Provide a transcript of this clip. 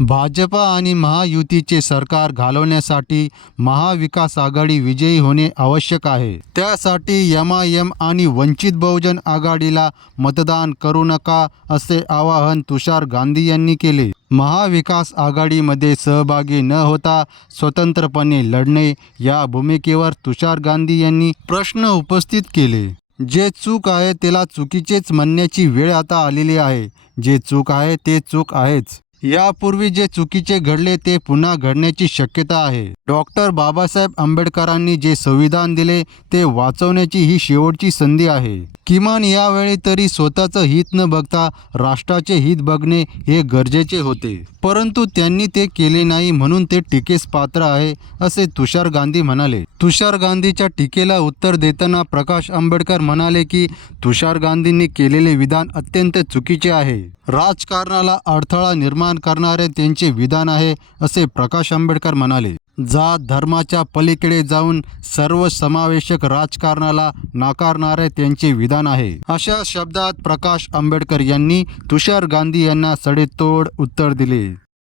भाजपा आणि महायुतीचे सरकार घालवण्यासाठी महाविकास आघाडी विजयी होणे आवश्यक आहे. त्यासाठी एम आय एम आणि वंचित बहुजन आघाडीला मतदान करू नका असे आवाहन तुषार गांधी यांनी केले. महाविकास आघाडीमध्ये सहभागी न होता स्वतंत्रपणे लढणे या भूमिकेवर तुषार गांधी यांनी प्रश्न उपस्थित केले. जे चूक आहे त्याला चुकीचेच म्हणण्याची वेळ आता आलेली आहे. जे चूक आहे ते चूक आहेच. यापूर्वी जे चुकीचे घडले ते पुन्हा घडण्याची शक्यता आहे. डॉक्टर बाबासाहेब आंबेडकरांनी जे संविधान दिले ते वाचवण्याची ही शेवटची संधी आहे. किमान यावेळी तरी स्वतःचं हित न बघता राष्ट्राचे हित बघणे हे गरजेचे होते. परंतु त्यांनी ते केले नाही म्हणून ते टीकेस पात्र आहे असे तुषार गांधी म्हणाले. तुषार गांधीच्या टीकेला उत्तर देताना प्रकाश आंबेडकर म्हणाले की तुषार गांधींनी केलेले विधान अत्यंत चुकीचे आहे. राजकारणाला अडथळा निर्माण निर्माण करणारे त्यांचे विधान आहे असे प्रकाश आंबेडकर म्हणाले. जात धर्माच्या पलीकडे जाऊन सर्वसमावेशक राजकारणाला नाकारणारे त्यांचे विधान आहे. अशा शब्दात प्रकाश आंबेडकर यांनी तुषार गांधी यांना सडेतोड उत्तर दिले.